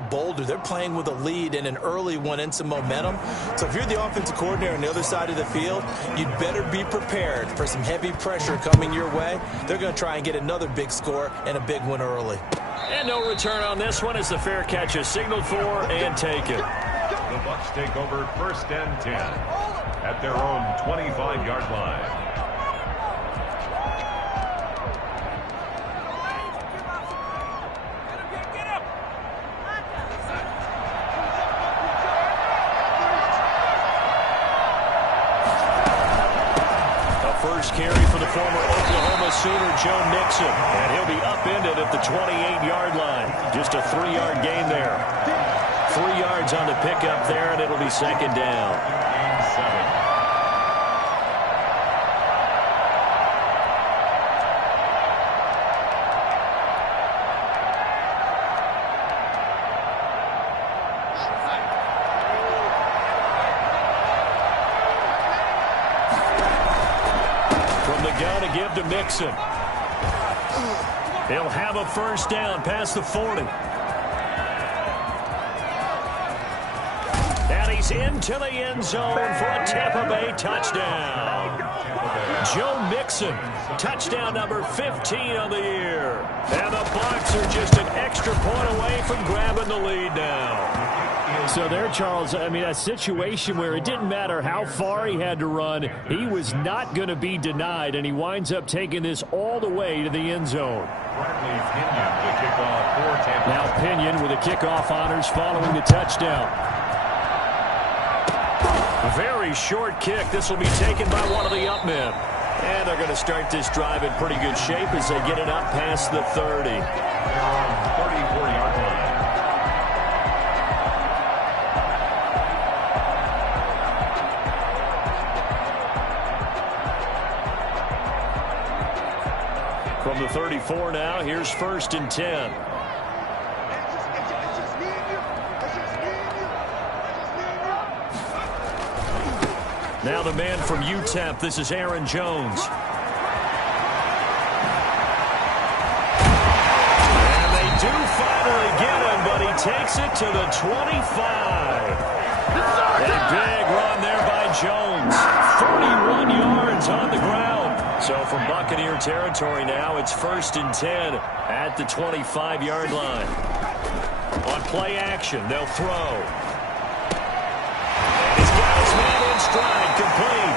Bolder. They're playing with a lead and an early one and some momentum. So if you're the offensive coordinator on the other side of the field, you'd better be prepared for some heavy pressure coming your way. They're going to try and get another big score and a big one early. And no return on this one as the fair catch is signaled for and taken. The Bucs take over 1st and 10 at their own 25-yard line. Carry for the former Oklahoma Sooner, Joe Mixon. And he'll be upended at the 28-yard line. Just a 3-yard gain there. 3 yards on the pickup there, and it'll be second down. To give to Mixon. He'll have a first down past the 40. And he's into the end zone for a Tampa Bay touchdown. Joe Mixon, touchdown number 15 on the year. And the Bucs are just an extra point away from grabbing the lead now. So there, Charles, I mean, a situation where it didn't matter how far he had to run, he was not going to be denied, and he winds up taking this all the way to the end zone. Now Pinion with the kickoff honors following the touchdown. Very short kick. This will be taken by one of the up men. And they're going to start this drive in pretty good shape as they get it up past the 30. 34-yard line. From the 34 now, here's 1st and 10. Now the man from UTEP, this is Aaron Jones. And they do finally get him, but he takes it to the 25. A big run there by Jones. 31 yards on the ground. So from Buccaneer territory now, it's 1st and 10 at the 25-yard line. On play action, they'll throw. He's got his man in stride, complete.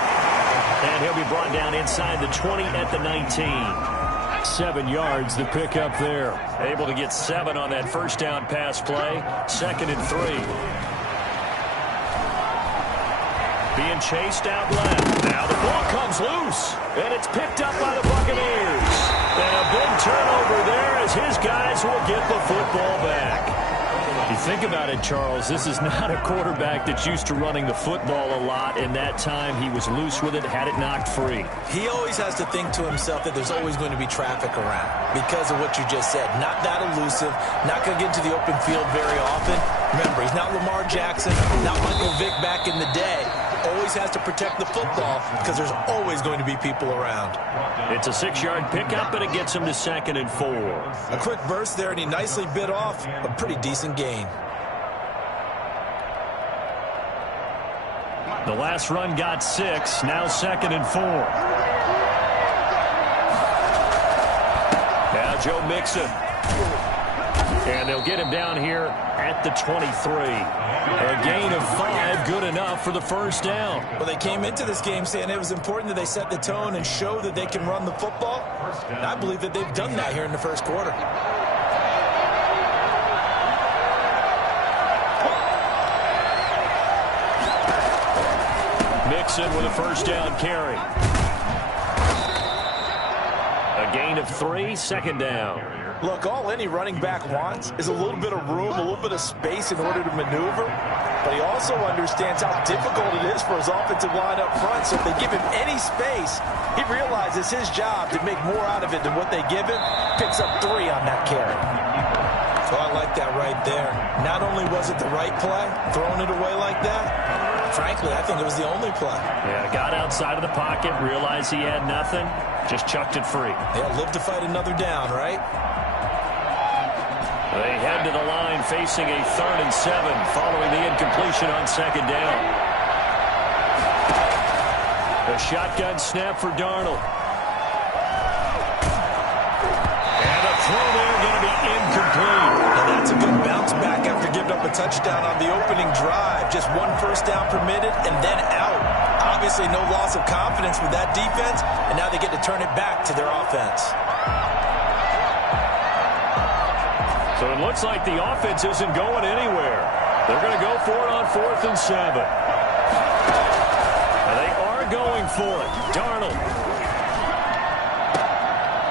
And he'll be brought down inside the 20 at the 19. 7 yards, the pickup there. Able to get 7 on that first down pass play. 2nd and 3. Being chased out left. Now the ball comes loose, and it's picked up by the Buccaneers. And a big turnover there as his guys will get the football back. You think about it, Charles, this is not a quarterback that's used to running the football a lot, and that time he was loose with it, had it knocked free. He always has to think to himself that there's always going to be traffic around because of what you just said. Not that elusive, not going to get into the open field very often. Remember, he's not Lamar Jackson, not Michael Vick back in the day. Always has to protect the football because there's always going to be people around. It's a 6-yard pickup, and it gets him to 2nd and 4. A quick burst there, and he nicely bit off a pretty decent gain. The last run got 6, now 2nd and 4. Now Joe Mixon. And they'll get him down here at the 23. A gain of 5, good enough for the first down. Well, they came into this game saying it was important that they set the tone and show that they can run the football. And I believe that they've done that here in the first quarter. Mixon with a first down carry. A gain of 3, 2nd down. Look, all any running back wants is a little bit of room, a little bit of space in order to maneuver. But he also understands how difficult it is for his offensive line up front. So if they give him any space, he realizes his job to make more out of it than what they give him. Picks up 3 on that carry. So I like that right there. Not only was it the right play, throwing it away like that, frankly, I think it was the only play. Yeah, got outside of the pocket, realized he had nothing, just chucked it free. Yeah, live to fight another down, right? They head to the line facing a 3rd and 7 following the incompletion on 2nd down. A shotgun snap for Darnold. And a throw there going to be incomplete. Now that's a good bounce back after giving up a touchdown on the opening drive. Just 1 first down permitted and then out. Obviously no loss of confidence with that defense, and now they get to turn it back to their offense. So it looks like the offense isn't going anywhere. They're going to go for it on 4th and 7. And they are going for it. Darnold.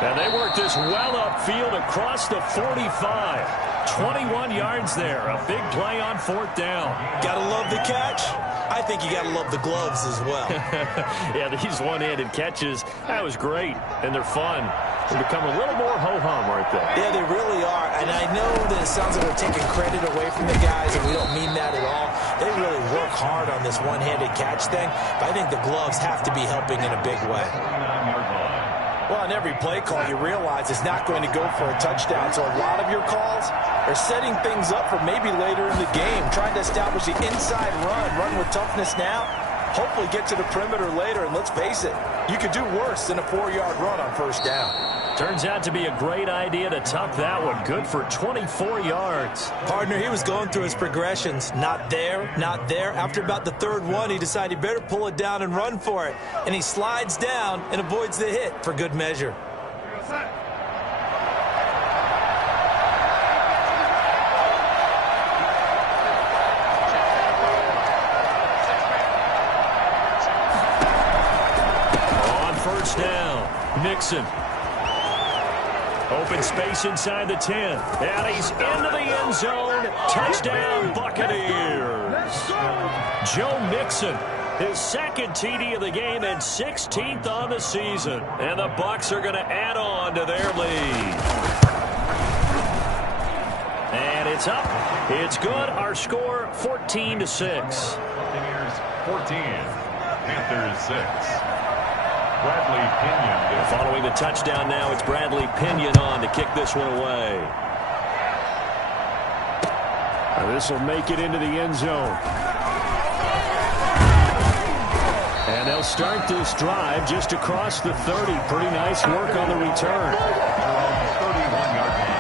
And they work this well upfield across the 45. 21 yards there. A big play on 4th down. Gotta love the catch. I think you gotta love the gloves as well. Yeah, these one-handed catches, that was great. And they're fun. They become a little more ho-hum, aren't they? Yeah, they really are. And I know that it sounds like we're taking credit away from the guys, and we don't mean that at all. They really work hard on this one-handed catch thing, but I think the gloves have to be helping in a big way. Well, on every play call, you realize it's not going to go for a touchdown, so a lot of your calls are setting things up for maybe later in the game, trying to establish the inside run with toughness now, hopefully get to the perimeter later, and let's face it, you could do worse than a 4-yard run on 1st down. Turns out to be a great idea to tuck that one. Good for 24 yards. Partner, he was going through his progressions. Not there, not there. After about the 3rd one, he decided he better pull it down and run for it. And he slides down and avoids the hit for good measure. On 1st down, Mixon. Open space inside the 10. And he's into the end zone. Touchdown, Buccaneers. Joe Mixon, his 2nd TD of the game and 16th on the season. And the Bucs are going to add on to their lead. And it's up. It's good. Our score, 14-6. Buccaneers 14, Panthers 6. Bradley Pinion. Following the touchdown now, it's Bradley Pinion on to kick this one away. This will make it into the end zone. And they'll start this drive just across the 30. Pretty nice work on the return. 31-yard line.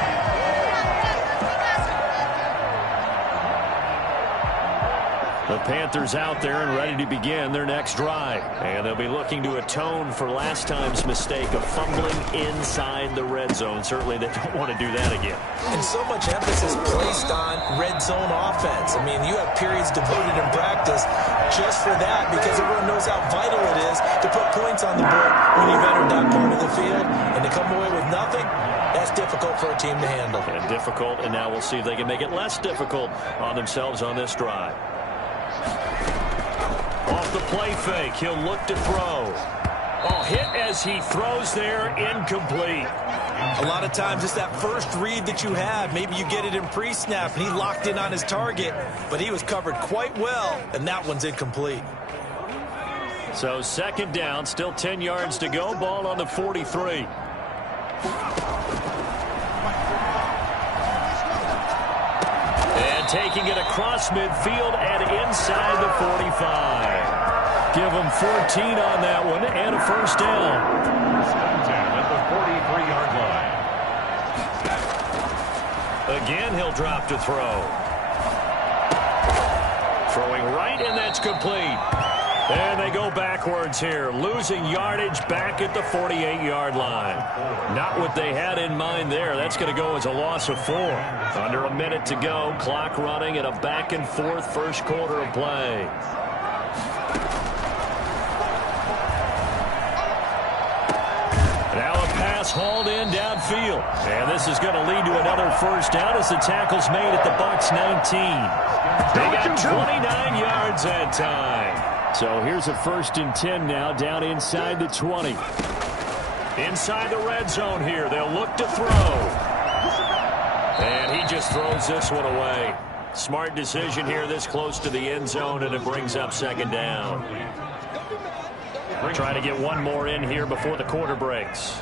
The Panthers out there and ready to begin their next drive. And they'll be looking to atone for last time's mistake of fumbling inside the red zone. Certainly they don't want to do that again. And so much emphasis placed on red zone offense. I mean, you have periods devoted in practice just for that because everyone knows how vital it is to put points on the board when you've entered that part of the field. And to come away with nothing, that's difficult for a team to handle. And difficult, and now we'll see if they can make it less difficult on themselves on this drive. Off the play fake, he'll look to throw. Oh, hit as he throws there, incomplete. A lot of times it's that first read that you have. Maybe you get it in pre-snap, and he locked in on his target, but he was covered quite well, and that one's incomplete. So 2nd down, still 10 yards to go, ball on the 43. And taking it across midfield and inside the 45. Give him 14 on that one and a 1st down. 10 at the 43-yard line. Again, he'll drop to throw. Throwing right, and that's complete. And they go backwards here, losing yardage back at the 48-yard line. Not what they had in mind there. That's going to go as a loss of 4. Under a minute to go, clock running at a back-and-forth first quarter of play. Now a pass hauled in downfield. And this is going to lead to another 1st down as the tackle's made at the Bucs 19. They got 29 yards that time. So here's a 1st and 10 now down inside the 20. Inside the red zone here. They'll look to throw. And he just throws this one away. Smart decision here this close to the end zone, and it brings up 2nd down. Trying to get one more in here before the quarter breaks.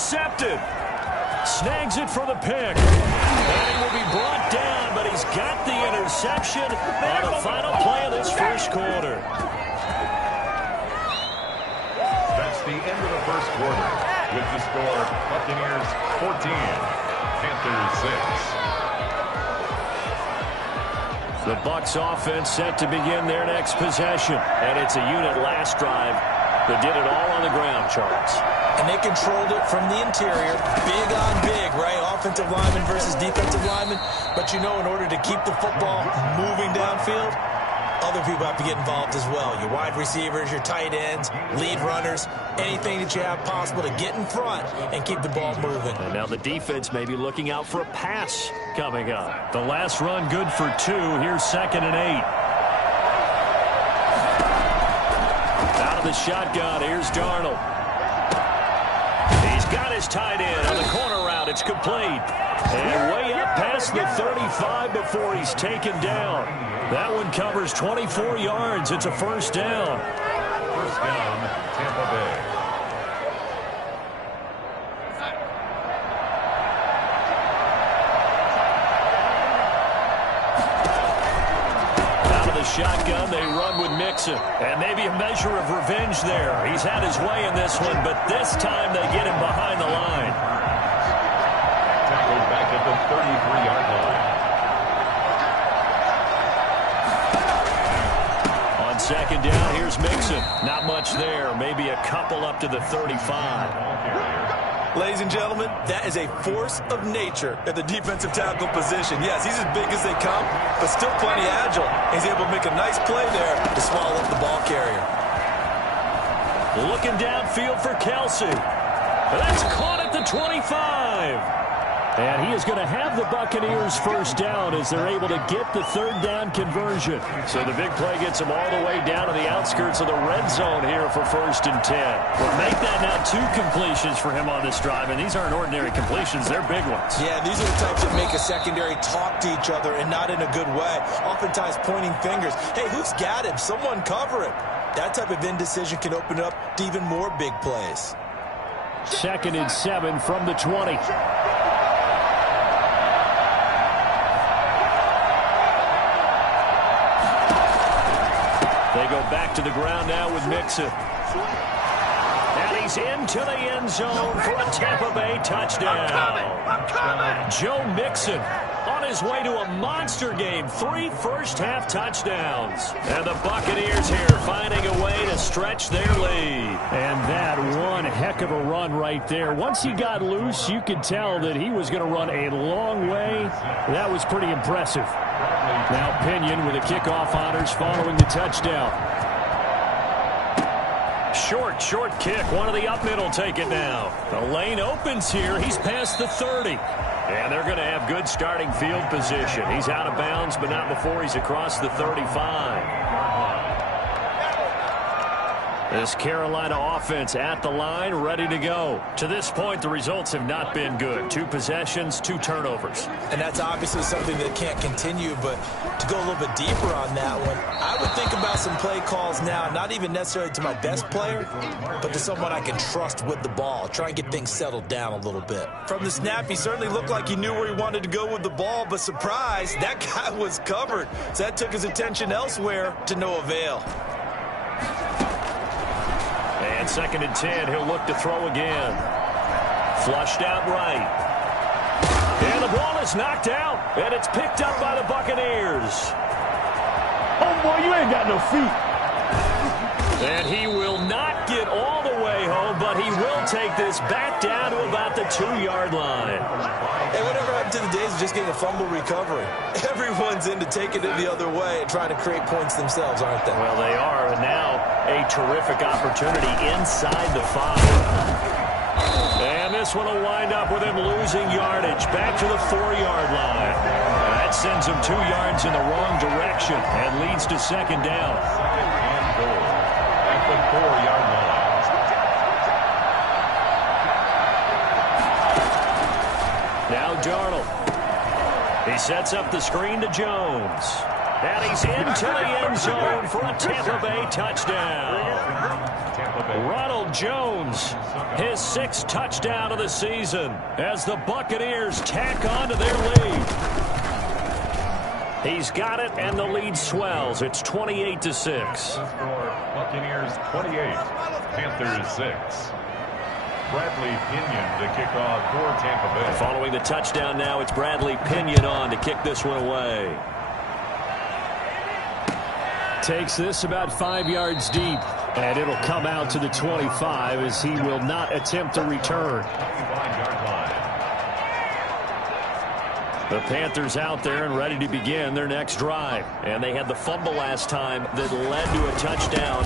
intercepted. Snags it for the pick. And he will be brought down, but he's got the interception on the final play of this first quarter. That's the end of the first quarter. With the score, Buccaneers 14, Panthers 6. The Bucs offense set to begin their next possession. And it's a unit last drive that did it all on the ground, Charles. And they controlled it from the interior. Big on big, right? Offensive lineman versus defensive lineman. But you know, in order to keep the football moving downfield, other people have to get involved as well. Your wide receivers, your tight ends, lead runners, anything that you have possible to get in front and keep the ball moving. And now the defense may be looking out for a pass coming up. The last run good for 2. Here's 2nd and 8. Out of the shotgun, here's Darnold. He's got his tight end on the corner route. It's complete. And way up past the 35 before he's taken down. That one covers 24 yards. It's a first down. First down, Tampa Bay. Out of the shotgun, they run with Mixon. And maybe a measure of revenge there. He's had his way in this one, but this time they get him behind the line. Tackled back at the 33-yard line. Second down, here's Mixon. Not much there. Maybe a couple up to the 35. Ladies and gentlemen, that is a force of nature at the defensive tackle position. Yes, he's as big as they come, but still plenty agile. He's able to make a nice play there to swallow up the ball carrier. Looking downfield for Kelsey. That's caught at the 25. And he is going to have the Buccaneers first down as they're able to get the third down conversion. So the big play gets them all the way down to the outskirts of the red zone here for 1st and 10. Well, make that now 2 completions for him on this drive, and these aren't ordinary completions. They're big ones. Yeah, these are the types that make a secondary talk to each other and not in a good way. Oftentimes pointing fingers. Hey, who's got him? Someone cover him. That type of indecision can open up to even more big plays. 2nd and 7 from the 20. They go back to the ground now with Mixon. And he's into the end zone for a Tampa Bay touchdown. I'm coming. Joe Mixon on his way to a monster game. 3 first-half touchdowns. And the Buccaneers here finding a way to stretch their lead. And that one heck of a run right there. Once he got loose, you could tell that he was going to run a long way. That was pretty impressive. Now Pinion with a kickoff honors following the touchdown. Short kick. One of the up middle take it now. The lane opens here. He's past the 30. And they're going to have good starting field position. He's out of bounds, but not before he's across the 35. This Carolina offense at the line, ready to go. To this point, the results have not been good. 2 possessions, 2 turnovers. And that's obviously something that can't continue, but to go a little bit deeper on that one, I would think about some play calls now, not even necessarily to my best player, but to someone I can trust with the ball. Try and get things settled down a little bit. From the snap, he certainly looked like he knew where he wanted to go with the ball, but surprise, that guy was covered. So that took his attention elsewhere to no avail. And 2nd and 10, he'll look to throw again. Flushed out right. And the ball is knocked out, and it's picked up by the Buccaneers. Oh, boy, you ain't got no feet. And he will not get all the way home, but he will take this back down to about the 2-yard line. Hey, whatever happened to the days of just getting a fumble recovery? Everyone's into taking it the other way and trying to create points themselves, aren't they? Well, they are, and now a terrific opportunity inside the 5. And this one will wind up with him losing yardage back to the 4-yard line. And that sends him 2 yards in the wrong direction and leads to 2nd down. And goal at the 4-yard line. Now Darnold. He sets up the screen to Jones. And he's into the end zone for a Tampa Bay touchdown. Tampa Ronald Jones, his 6th touchdown of the season as the Buccaneers tack on to their lead. He's got it, and the lead swells. It's 28-6. Buccaneers 28, Panthers 6. Bradley Pinion to kick off for Tampa Bay. Following the touchdown now, it's Bradley Pinion on to kick this one away. Takes this about 5 yards deep, and it'll come out to the 25 as he will not attempt to return. The Panthers out there and ready to begin their next drive. And they had the fumble last time that led to a touchdown.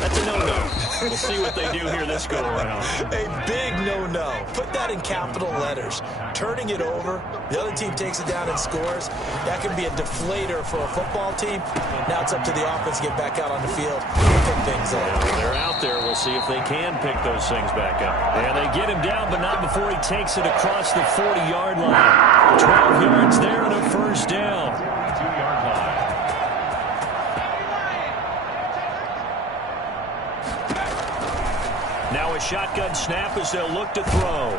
That's a no-no. We'll see what they do here this go-around. A big no-no. Put that in capital letters. Turning it over, the other team takes it down and scores. That can be a deflator for a football team. Now it's up to the offense to get back out on the field and pick things up. Yeah, they're out there. We'll see if they can pick those things back up. And they get him down, but not before he takes it across the 40-yard line. 12 yards there and a first down. 2-yard line. Now a shotgun snap as they'll look to throw.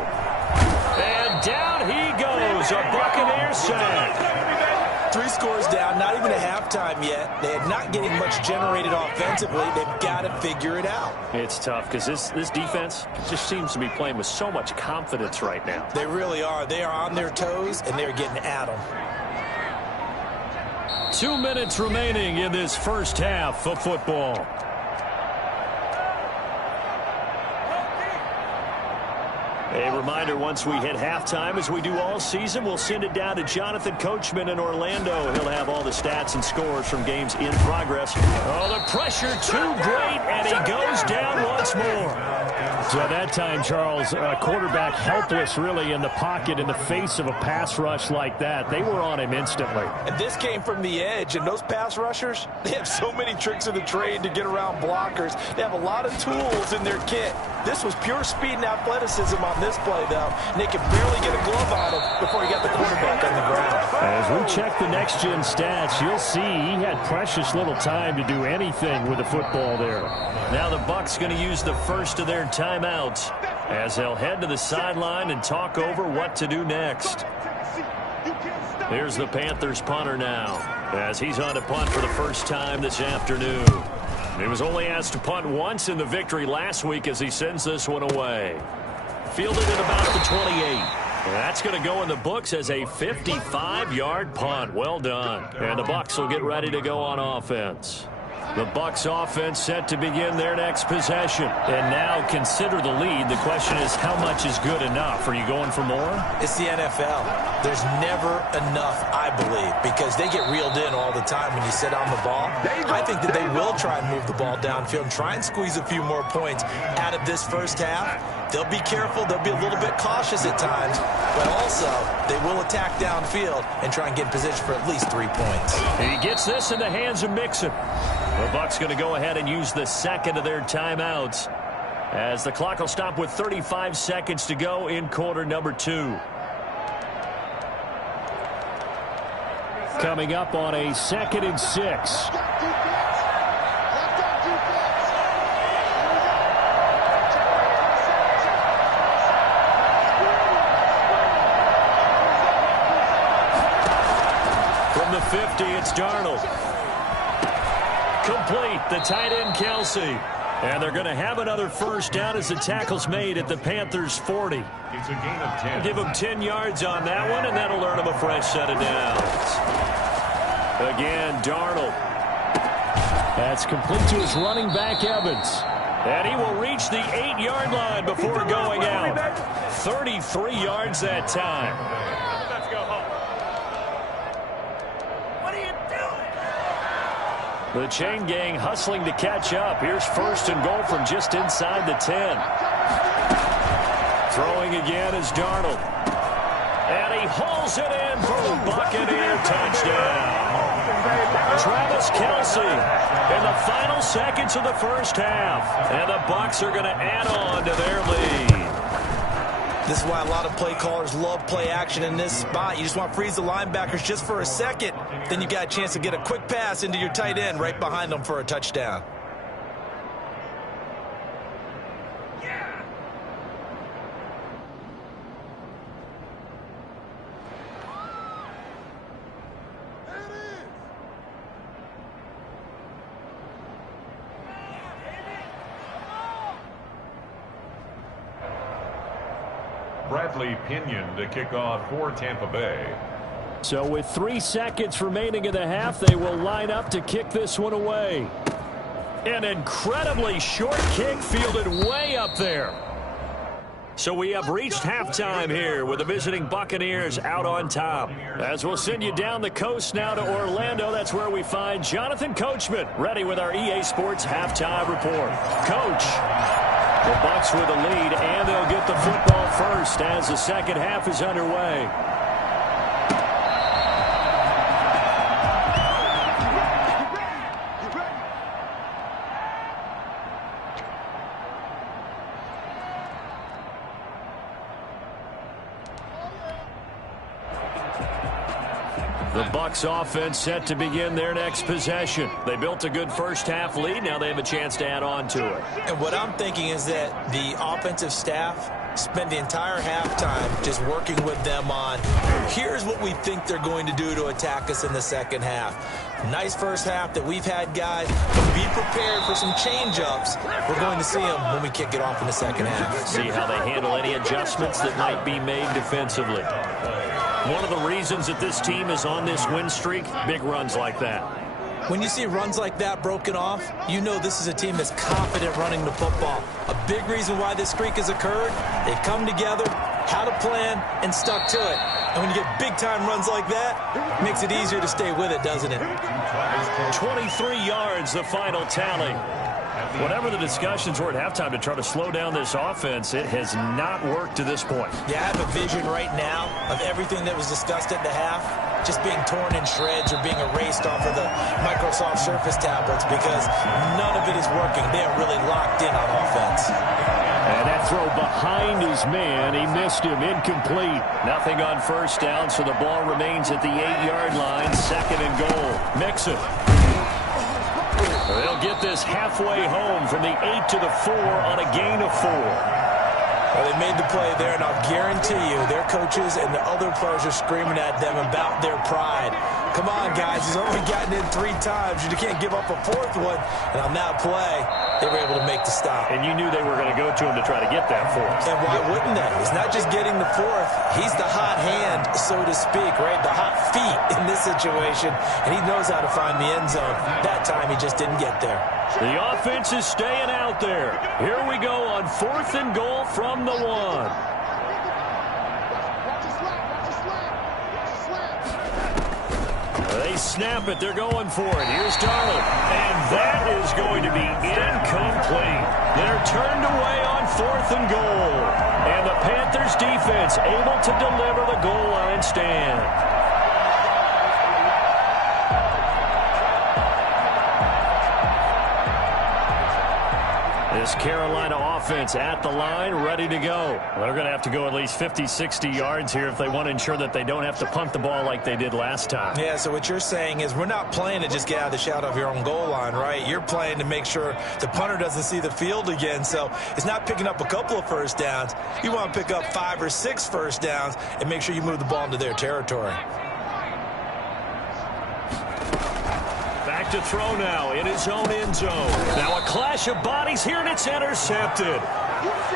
And down he goes. A Buccaneer sack. 3 scores down, not even a halftime yet. They're not getting much generated offensively. They've got to figure it out. It's tough because this defense just seems to be playing with so much confidence right now. They really are. They are on their toes, and they're getting at them. 2 minutes remaining in this first half of football. A reminder, once we hit halftime, as we do all season, we'll send it down to Jonathan Coachman in Orlando. He'll have all the stats and scores from games in progress. Oh, the pressure too great, and he goes down once more. So at that time, Charles, a quarterback helpless really in the pocket in the face of a pass rush like that. They were on him instantly. And this came from the edge, and those pass rushers, they have so many tricks of the trade to get around blockers. They have a lot of tools in their kit. This was pure speed and athleticism on this play, though. And they could barely get a glove on him before he got the quarterback on the ground. As we check the next-gen stats, you'll see he had precious little time to do anything with the football there. Now the Bucs going to use the first of their timeouts as they'll head to the sideline and talk over what to do next. Here's the Panthers punter now as he's on to punt for the first time this afternoon. He was only asked to punt once in the victory last week as he sends this one away. Fielded at about the 28. That's going to go in the books as a 55-yard punt. Well done. And the Bucs will get ready to go on offense. The Bucs offense set to begin their next possession. And now consider the lead. The question is, how much is good enough? Are you going for more? It's the NFL. There's never enough, I believe, because they get reeled in all the time when you sit on the ball. I think that they will try and move the ball downfield and try and squeeze a few more points out of this first half. They'll be careful. They'll be a little bit cautious at times, but also they will attack downfield and try and get in position for at least 3 points. He gets this in the hands of Mixon. The Bucs going to go ahead and use the second of their timeouts as the clock will stop with 35 seconds to go in quarter number 2. Coming up on a 2nd and 6. From the 50, it's Darnold. Complete, the tight end Kelsey. And they're going to have another first down as the tackle's made at the Panthers' 40. It's a gain of 10. Give him 10 yards on that one, and that'll earn him a fresh set of downs. Again, Darnold. That's complete to his running back, Evans. And he will reach the 8-yard line before going out. 33 yards that time. Let's go home. What are you doing? The chain gang hustling to catch up. Here's 1st and goal from just inside the 10. Throwing again is Darnold. And he hauls it in for the Buccaneer touchdown. Travis Kelce in the final seconds of the first half. And the Bucs are going to add on to their lead. This is why a lot of play callers love play action in this spot. You just want to freeze the linebackers just for a second. Then you got a chance to get a quick pass into your tight end right behind them for a touchdown. Bradley Pinion to kick off for Tampa Bay. So with 3 seconds remaining in the half, they will line up to kick this one away. An incredibly short kick fielded way up there. So we have reached halftime here with the visiting Buccaneers out on top. As we'll send you down the coast now to Orlando, that's where we find Jonathan Coachman, ready with our EA Sports halftime report. Coach, the Bucs with a lead, and they'll get the football first as the second half is underway. The Bucs offense set to begin their next possession. They built a good first half lead. Now they have a chance to add on to it. And what I'm thinking is that the offensive staff spend the entire halftime just working with them on, here's what we think they're going to do to attack us in the second half. Nice first half that we've had, guys, but be prepared for some change-ups. We're going to see them when we kick it off in the second half. See how they handle any adjustments that might be made defensively. One of the reasons that this team is on this win streak, big runs like that. When you see runs like that broken off, you know this is a team that's confident running the football. A big reason why this streak has occurred, they've come together, had a plan, and stuck to it. And when you get big-time runs like that, it makes it easier to stay with it, doesn't it? 23 yards, the final tally. Whatever the discussions were at halftime to try to slow down this offense, it has not worked to this point. Yeah, I have a vision right now of everything that was discussed at the half just being torn in shreds or being erased off of the Microsoft Surface tablets because none of it is working. They are really locked in on offense. And that throw behind his man, he missed him, incomplete. Nothing on first down, so the ball remains at the 8-yard line, second and goal. Mixon. They'll get this halfway home from the 8 to the 4 on a gain of 4. Well, they made the play there, and I'll guarantee you their coaches and the other players are screaming at them about their pride. Come on, guys. He's only gotten in 3 times. You can't give up a 4th one. And on that play, they were able to make the stop. And you knew they were going to go to him to try to get that 4th. And why wouldn't they? It's not just getting the 4th. He's the hot hand, so to speak, right? The hot feet in this situation. And he knows how to find the end zone. That time, he just didn't get there. The offense is staying out there. Here we go on 4th and goal from the 1. They snap it. They're going for it. Here's Darnold. And that is going to be incomplete. They're turned away on 4th and goal. And the Panthers defense able to deliver the goal line stand. This Carolina offense at the line, ready to go. They're going to have to go at least 50, 60 yards here if they want to ensure that they don't have to punt the ball like they did last time. Yeah, so what you're saying is we're not playing to just get out of the shadow of your own goal line, right? You're playing to make sure the punter doesn't see the field again. So it's not picking up a couple of first downs. You want to pick up 5 or 6 first downs and make sure you move the ball into their territory. Back to throw now in his own end zone. Now a clash of bodies here, and it's intercepted.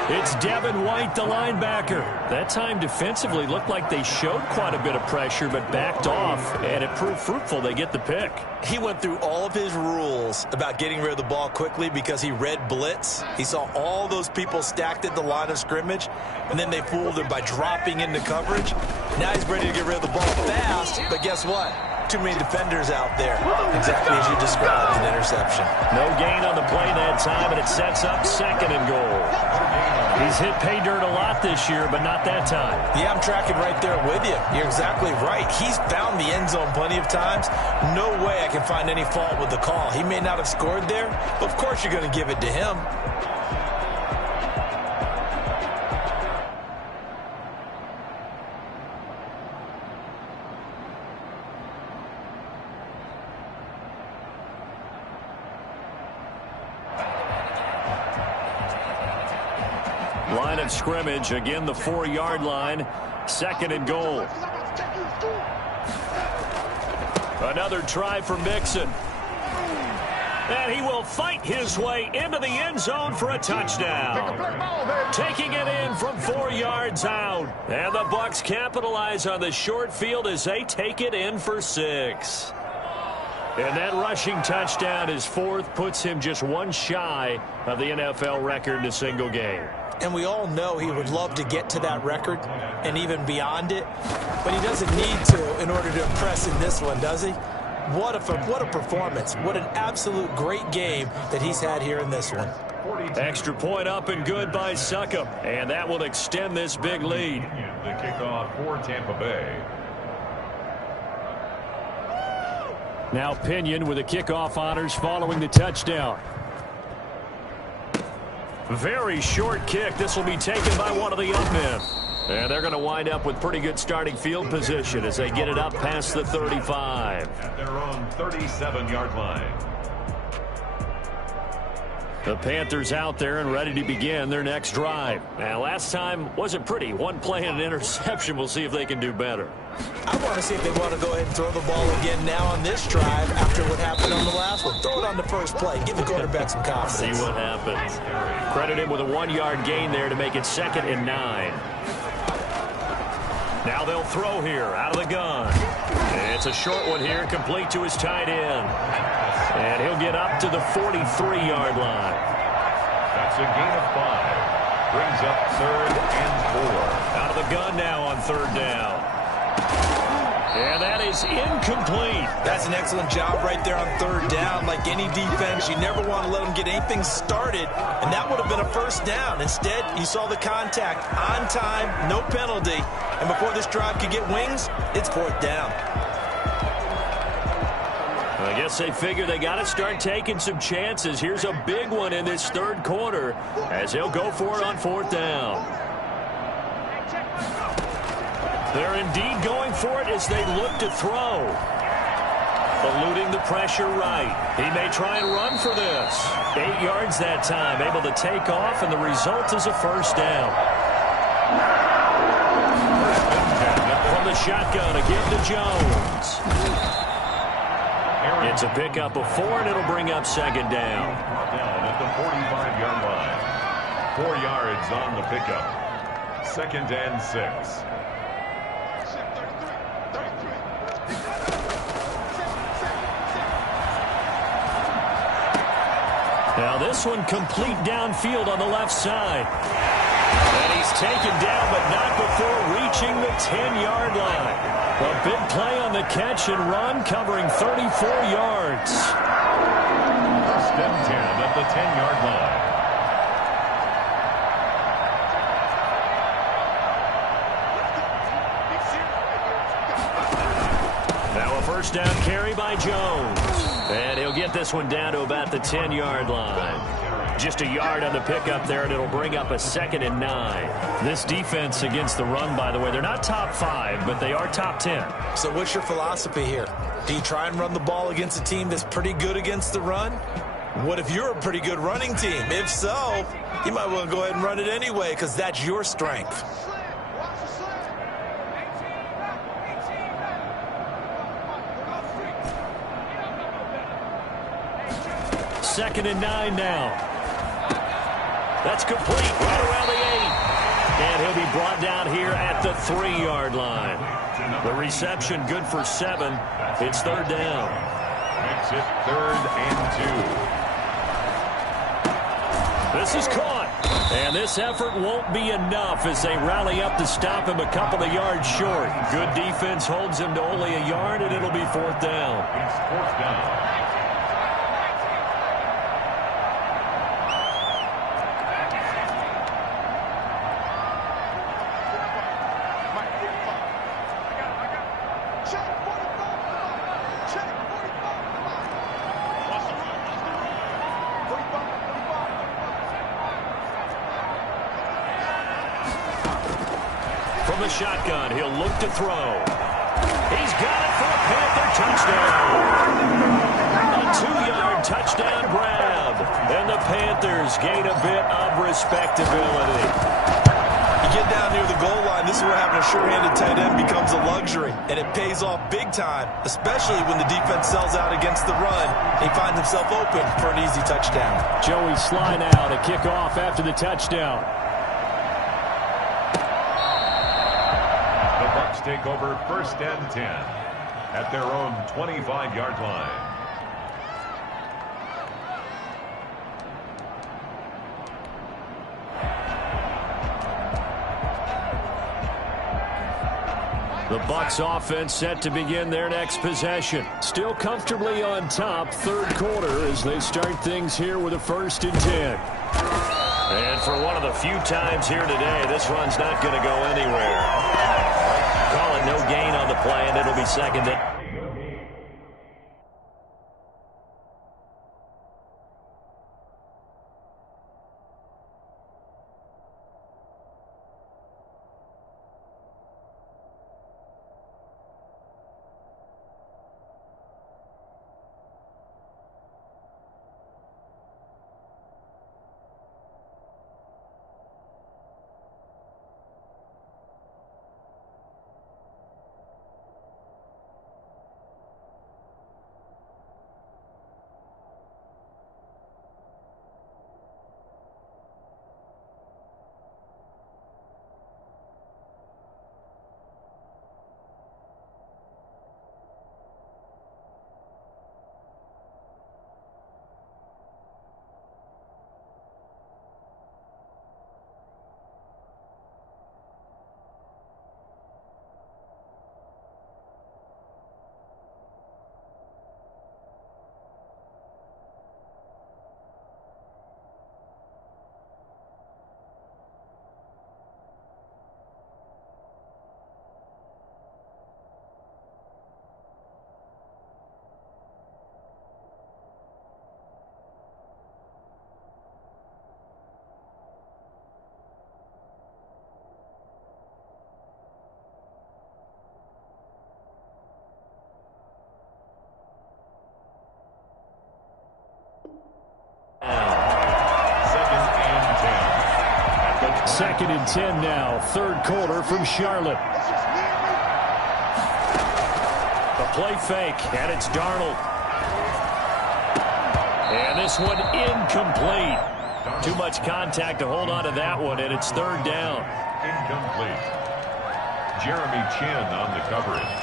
It's Devin White, the linebacker. That time defensively looked like they showed quite a bit of pressure but backed off, and it proved fruitful. They get the pick. He went through all of his rules about getting rid of the ball quickly because he read blitz. He saw all those people stacked at the line of scrimmage, and then they fooled him by dropping into coverage. Now he's ready to get rid of the ball fast, but guess what? Too many defenders out there. Exactly as you described, an interception. No gain on the play that time, and it sets up second and goal. He's hit pay dirt a lot this year, but not that time. Yeah, I'm tracking right there with you. You're exactly right. He's found the end zone plenty of times. No way I can find any fault with the call. He may not have scored there, but of course you're going to give it to him. Line of scrimmage, again the 4-yard line, second and goal. Another try for Mixon. And he will fight his way into the end zone for a touchdown. Taking it in from 4 yards out. And the Bucs capitalize on the short field as they take it in for 6. And that rushing touchdown, his 4th, puts him just one shy of the NFL record in a single game. And we all know he would love to get to that record and even beyond it. But he doesn't need to in order to impress in this one, does he? What a performance. What an absolute great game that he's had here in this one. Extra point up and good by Succop. And that will extend this big lead. The kickoff for Tampa Bay. Now Pinion with the kickoff honors following the touchdown. Very short kick. This will be taken by one of the young men. And they're going to wind up with pretty good starting field position as they get it up past the 35. At their own 37-yard line. The Panthers out there and ready to begin their next drive. Now, last time wasn't pretty. One play and an interception. We'll see if they can do better. I want to see if they want to go ahead and throw the ball again now on this drive after what happened on the last one. Throw it on the first play. Give the quarterback some confidence. See what happens. Credit him with a 1-yard gain there to make it 2nd and 9. Now they'll throw here out of the gun. It's a short one here, complete to his tight end. And he'll get up to the 43-yard line. That's a gain of 5. Brings up 3rd and 4. Out of the gun now on 3rd down. And that is incomplete. That's an excellent job right there on 3rd down. Like any defense, you never want to let them get anything started, and that would have been a 1st down. Instead, you saw the contact on time, no penalty, and before this drive could get wings, it's 4th down. I guess they figure they got to start taking some chances. Here's a big one in this 3rd quarter as they'll go for it on 4th down. They're indeed going for it as they look to throw. Eluding the pressure right. He may try and run for this. 8 yards that time, able to take off, and the result is a 1st down. From the shotgun, a give to Jones. It's a pickup of 4, and it'll bring up 2nd down. Down at the 45-yard line. 4 yards on the pickup. 2nd and 6. Now this one complete downfield on the left side. And he's taken down, but not before reaching the 10-yard line. A big play on the catch and run, covering 34 yards. 1st and 10 at the 10-yard line. Now a 1st down carry by Jones. And he'll get this one down to about the 10-yard line. Just a yard on the pickup there, and it'll bring up a 2nd and 9. This defense against the run, by the way, they're not top 5, but they are top 10. So what's your philosophy here? Do you try and run the ball against a team that's pretty good against the run? What if you're a pretty good running team? If so, you might want to go ahead and run it anyway because that's your strength. Second and 9 now. That's complete right around the 8. And he'll be brought down here at the 3-yard line. The reception good for 7. It's 3rd down. Makes it 3rd and 2. This is caught. And this effort won't be enough as they rally up to stop him a couple of yards short. Good defense holds him to only a yard, and it'll be 4th down. It's 4th down. From the shotgun, he'll look to throw. He's got it for a Panther touchdown. A 2-yard touchdown grab. And the Panthers gain a bit of respectability. You get down near the goal line, this is where having a sure-handed tight end becomes a luxury, and it pays off big time, especially when the defense sells out against the run. He finds himself open for an easy touchdown. Joey Sly now to kick off after the touchdown. The Bucs take over 1st and 10 at their own 25-yard line. The Bucs offense set to begin their next possession. Still comfortably on top, 3rd quarter as they start things here with a 1st and 10. And for one of the few times here today, this run's not going to go anywhere. Call it no gain on the play, and it'll be 2nd and... Second and 10 now, 3rd quarter from Charlotte. The play fake, and it's Darnold. And this one incomplete. Too much contact to hold on to that one, and it's 3rd down. Incomplete. Jeremy Chin on the coverage.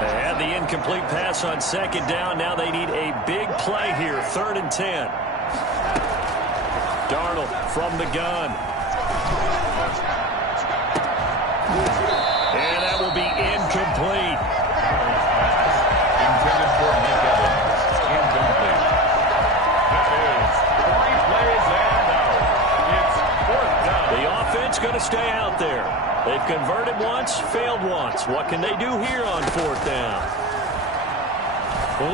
They had the incomplete pass on 2nd down. Now they need a big play here, 3rd and 10. Darnold from the gun. And that will be incomplete. Intended for Mike Evans. Incomplete. That is 3 plays and out. It's 4th down. The offense going to stay out there. They've converted once, failed once. What can they do here on 4th down?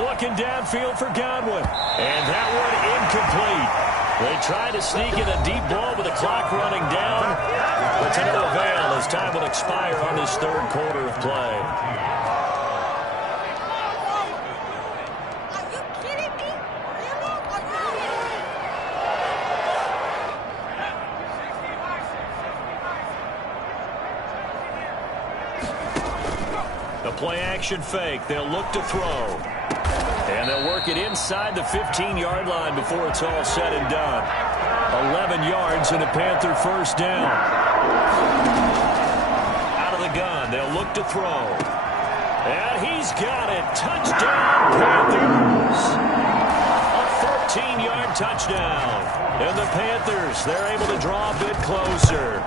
Looking downfield for Godwin. And that one incomplete. They try to sneak in a deep ball with the clock running down, but to no avail as time will expire on this 3rd quarter of play. Are you kidding me? The play action fake. They'll look to throw. And they'll work it inside the 15-yard line before it's all said and done. 11 yards and a Panther 1st down. Out of the gun, they'll look to throw. And he's got it. Touchdown, Panthers. A 13-yard touchdown. And the Panthers, they're able to draw a bit closer.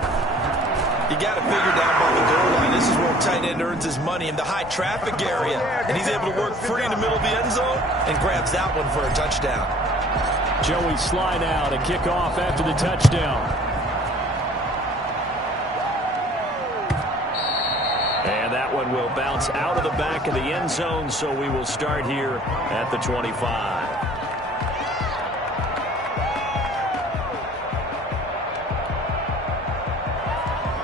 You got to figure down by the goal line. This is where a tight end earns his money in the high traffic area. And he's able to work free in the middle of the end zone and grabs that one for a touchdown. Joey Sly now to kick off after the touchdown. And that one will bounce out of the back of the end zone, so we will start here at the 25.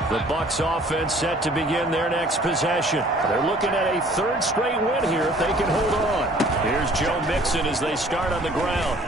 The Bucs offense set to begin their next possession. They're looking at a 3rd straight win here if they can hold on. Here's Joe Mixon as they start on the ground.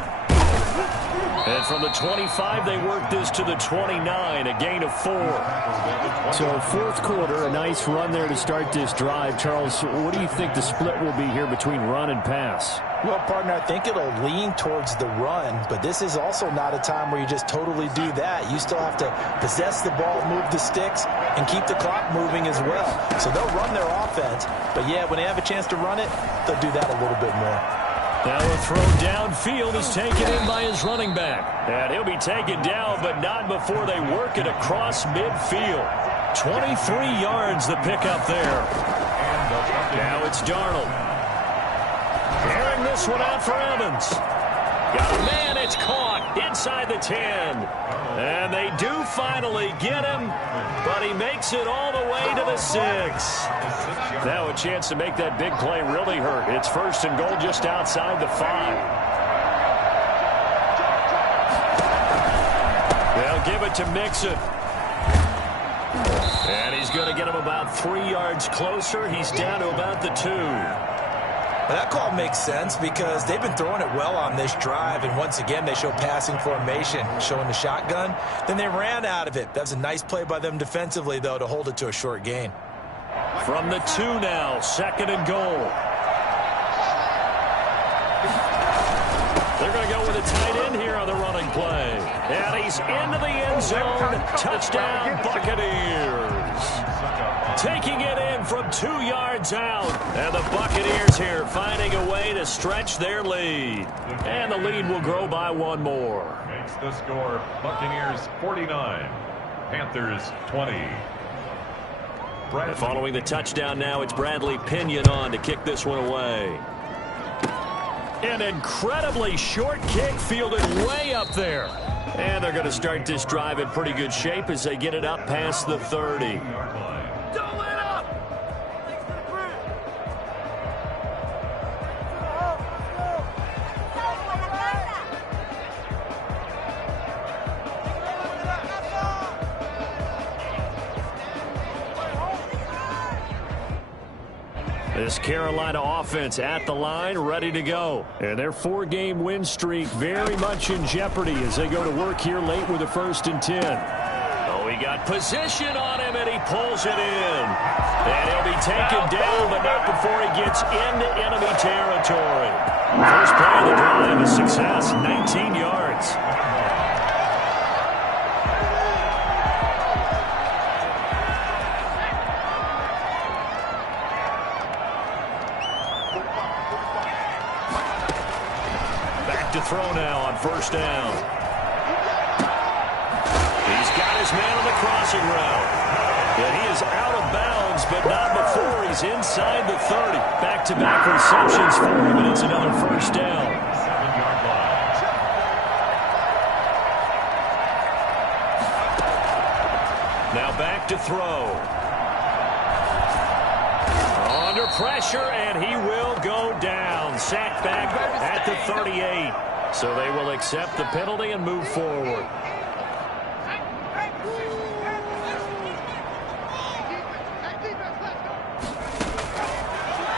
And from the 25, they work this to the 29, a gain of 4. So fourth quarter, a nice run there to start this drive. Charles, what do you think the split will be here between run and pass? Well, partner, I think it'll lean towards the run, but this is also not a time where you just totally do that. You still have to possess the ball, move the sticks, and keep the clock moving as well. So they'll run their offense, but yeah, when they have a chance to run it, they'll do that a little bit more. Now a throw downfield is taken in by his running back. And he'll be taken down, but not before they work it across midfield. 23 yards the pickup there. Now it's Darnold. Carrying this one out for Evans. Got a man, it's caught inside the 10. And they do finally get him, but he makes it all the way to the 6. Now a chance to make that big play really hurt. It's first and goal just outside the 5. They'll give it to Mixon. And he's going to get him about 3 yards closer. He's down to about the 2. Well, that call makes sense because they've been throwing it well on this drive, and once again they show passing formation, showing the shotgun. Then they ran out of it. That was a nice play by them defensively, though, to hold it to a short gain. From the 2 now, second and goal. They're going to go with a tight end here on the running play. And he's into the end zone. Touchdown, Buccaneers. Taking it in from 2 yards out. And the Buccaneers here finding a way to stretch their lead. And the lead will grow by 1 more. Makes the score Buccaneers 49, Panthers 20. And following the touchdown now, it's Bradley Pinion on to kick this one away. An incredibly short kick fielded way up there. And they're going to start this drive in pretty good shape as they get it up past the 30. This Carolina offense at the line, ready to go. And their 4-game win streak very much in jeopardy as they go to work here late with a 1st and 10. Oh, he got position on him, and he pulls it in. And he'll be taken down, but not before he gets into enemy territory. First play of the drive, a success, 19 yards. To throw now on first down. He's got his man on the crossing route. And he is out of bounds, but not before he's inside the 30. Back-to-back receptions for him, and it's another first down. 7-yard line. Now back to throw. Under pressure, and he will go down. Sacked back at the 38. So they will accept the penalty and move forward.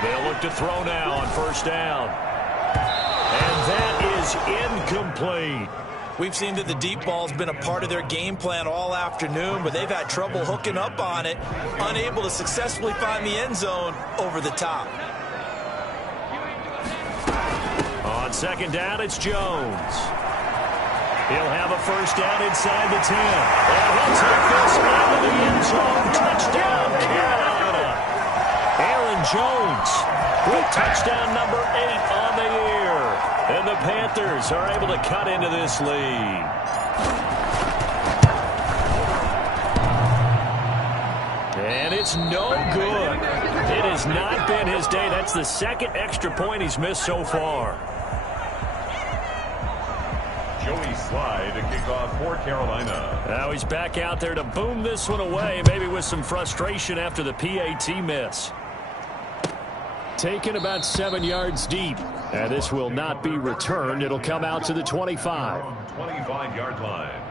They'll look to throw now on first down. And that is incomplete. We've seen that the deep ball's been a part of their game plan all afternoon, but they've had trouble hooking up on it, unable to successfully find the end zone over the top. On second down, it's Jones. He'll have a first down inside the 10. And he'll take this out of the end zone. Touchdown, Carolina. Aaron Jones with touchdown number 8 on the year. And the Panthers are able to cut into this lead. And it's no good. It has not been his day. That's the second extra point he's missed so far. Joey Slye to kick off for Carolina. Now he's back out there to boom this one away, maybe with some frustration after the PAT miss. Taken about 7 yards deep. And this will not be returned. It'll come out to the 25. 25-yard line.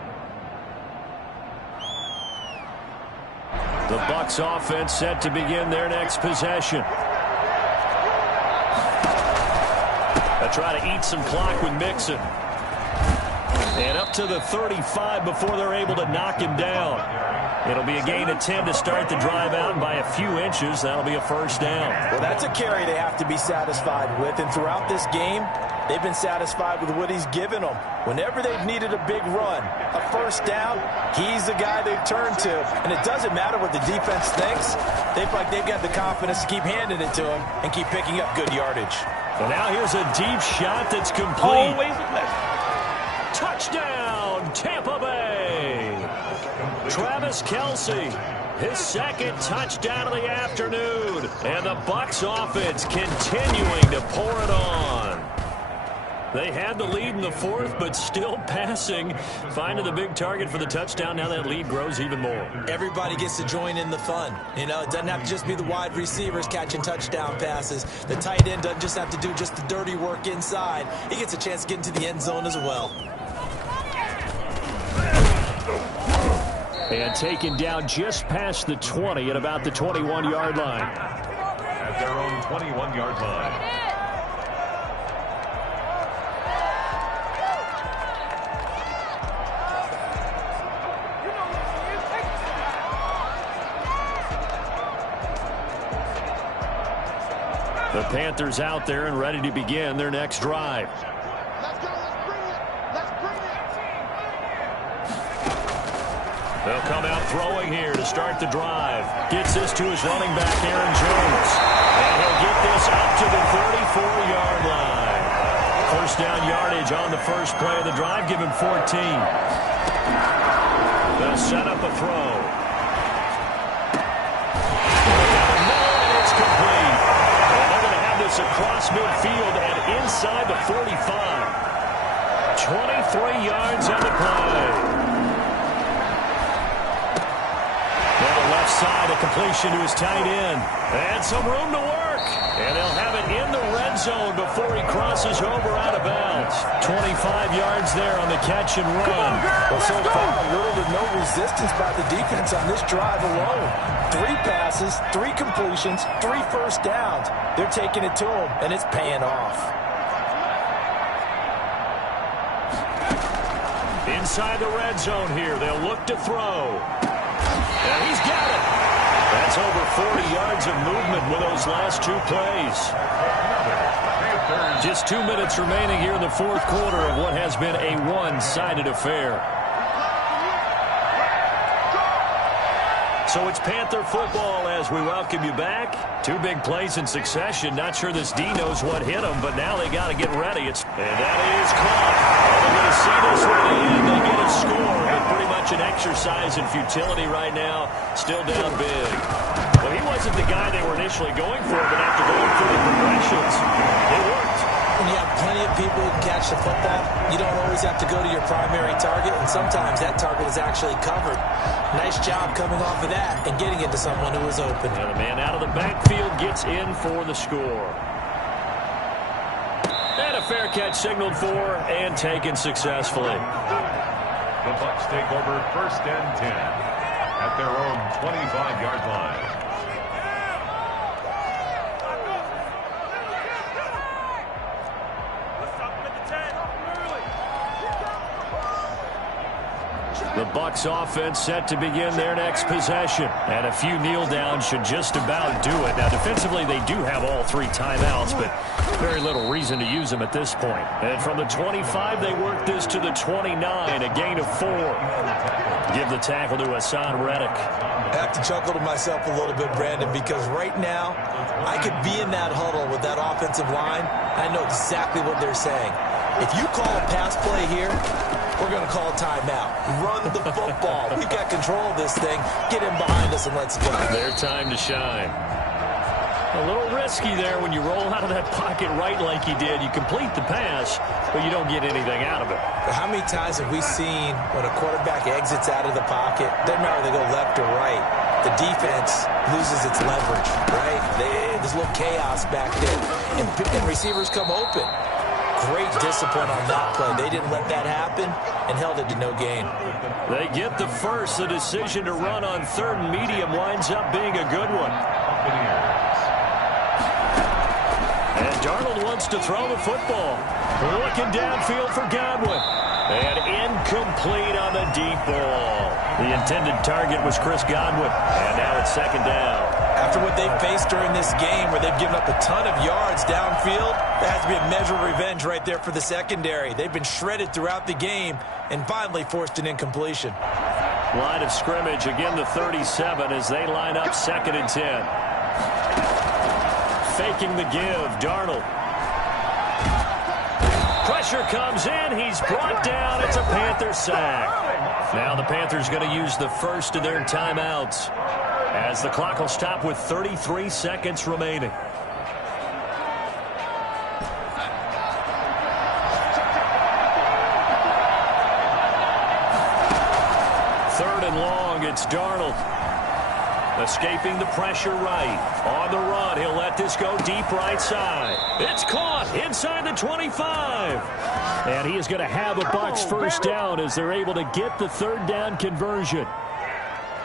The Bucs offense set to begin their next possession. They'll try to eat some clock with Mixon. And up to the 35 before they're able to knock him down. It'll be a gain of 10 to start the drive out, and by a few inches, that'll be a first down. Well, that's a carry they have to be satisfied with, and throughout this game, they've been satisfied with what he's given them. Whenever they've needed a big run, a first down, he's the guy they've turned to. And it doesn't matter what the defense thinks. They've got the confidence to keep handing it to him and keep picking up good yardage. So now here's a deep shot that's complete. Always a blessing. Touchdown, Tampa Bay. Travis Kelce, his second touchdown of the afternoon. And the Bucs offense continuing to pour it on. They had the lead in the fourth, but still passing. Finding the big target for the touchdown. Now that lead grows even more. Everybody gets to join in the fun. You know, it doesn't have to just be the wide receivers catching touchdown passes. The tight end doesn't just have to do just the dirty work inside. He gets a chance to get into the end zone as well. And taken down just past the 20 at about the 21-yard line. At their own 21-yard line. The Panthers out there and ready to begin their next drive. They'll come out throwing here to start the drive. Gets this to his running back, Aaron Jones. And he'll get this up to the 34-yard line. First down yardage on the first play of the drive. Give him 14. They'll set up a throw. And it's complete. And they're going to have this across midfield and inside the 45. 23 yards on the play. Side, a completion to his tight end. And some room to work. And they'll have it in the red zone before he crosses over out of bounds. 25 yards there on the catch and run. Well, so far, little to no resistance by the defense on this drive alone. 3 passes, 3 completions, 3 first downs. They're taking it to him, and it's paying off. Inside the red zone here, they'll look to throw. And he's got it. That's over 40 yards of movement with those last 2 plays. Just 2 minutes remaining here in the fourth quarter of what has been a one-sided affair. So it's Panther football as we welcome you back. 2 big plays in succession. Not sure this D knows what hit them, but now they got to get ready. And that is caught. They're going to see this one in. They get a score. But pretty much an exercise in futility right now. Still down big. Well, he wasn't the guy they were initially going for, but after going through the progressions, it worked. When you have plenty of people who can catch the football, you don't always have to go to your primary target, and sometimes that target is actually covered. Nice job coming off of that and getting it to someone who was open. And the man out of the backfield gets in for the score. And a fair catch signaled for and taken successfully. The Bucs take over 1st and 10 at their own 25-yard line. The Bucs offense set to begin their next possession. And a few kneel downs should just about do it. Now, defensively, they do have all 3 timeouts, but very little reason to use them at this point. And from the 25, they work this to the 29, a gain of 4. Give the tackle to Hassan Reddick. I have to chuckle to myself a little bit, Brandon, because right now, I could be in that huddle with that offensive line. I know exactly what they're saying. If you call a pass play here, we're going to call a timeout. Run the football. We've got control of this thing. Get in behind us and let's go. Their time to shine. A little risky there when you roll out of that pocket right like he did. You complete the pass, but you don't get anything out of it. How many times have we seen when a quarterback exits out of the pocket, doesn't matter whether they go left or right, the defense loses its leverage, right? There's a little chaos back there, and receivers come open. Great discipline on that play. They didn't let that happen and held it to no gain. They get the first. The decision to run on 3rd and medium winds up being a good one. And Darnold wants to throw the football. Looking downfield for Godwin. And incomplete on the deep ball. The intended target was Chris Godwin. And now it's second down. After what they've faced during this game where they've given up a ton of yards downfield, there has to be a measure of revenge right there for the secondary. They've been shredded throughout the game and finally forced an incompletion. Line of scrimmage, again the 37 as they line up 2nd and 10. Faking the give, Darnold. Pressure comes in. He's brought down. It's a Panther sack. Now the Panthers going to use the first of their timeouts as the clock will stop with 33 seconds remaining. Third and long, it's Darnold. Escaping the pressure right. On the run, he'll let this go deep right side. It's caught inside the 25. And he is going to have a Bucs first down as they're able to get the third down conversion.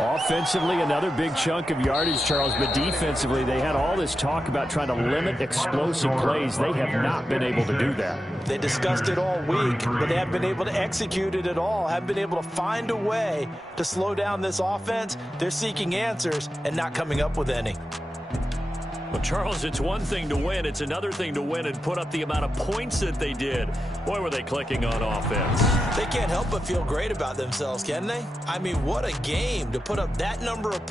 Offensively, another big chunk of yardage, Charles, but defensively, they had all this talk about trying to limit explosive plays. They have not been able to do that. They discussed it all week, but they haven't been able to execute it at all, haven't been able to find a way to slow down this offense. They're seeking answers and not coming up with any. Well, Charles, it's one thing to win. It's another thing to win and put up the amount of points that they did. Boy, were they clicking on offense. They can't help but feel great about themselves, can they? I mean, what a game to put up that number of points.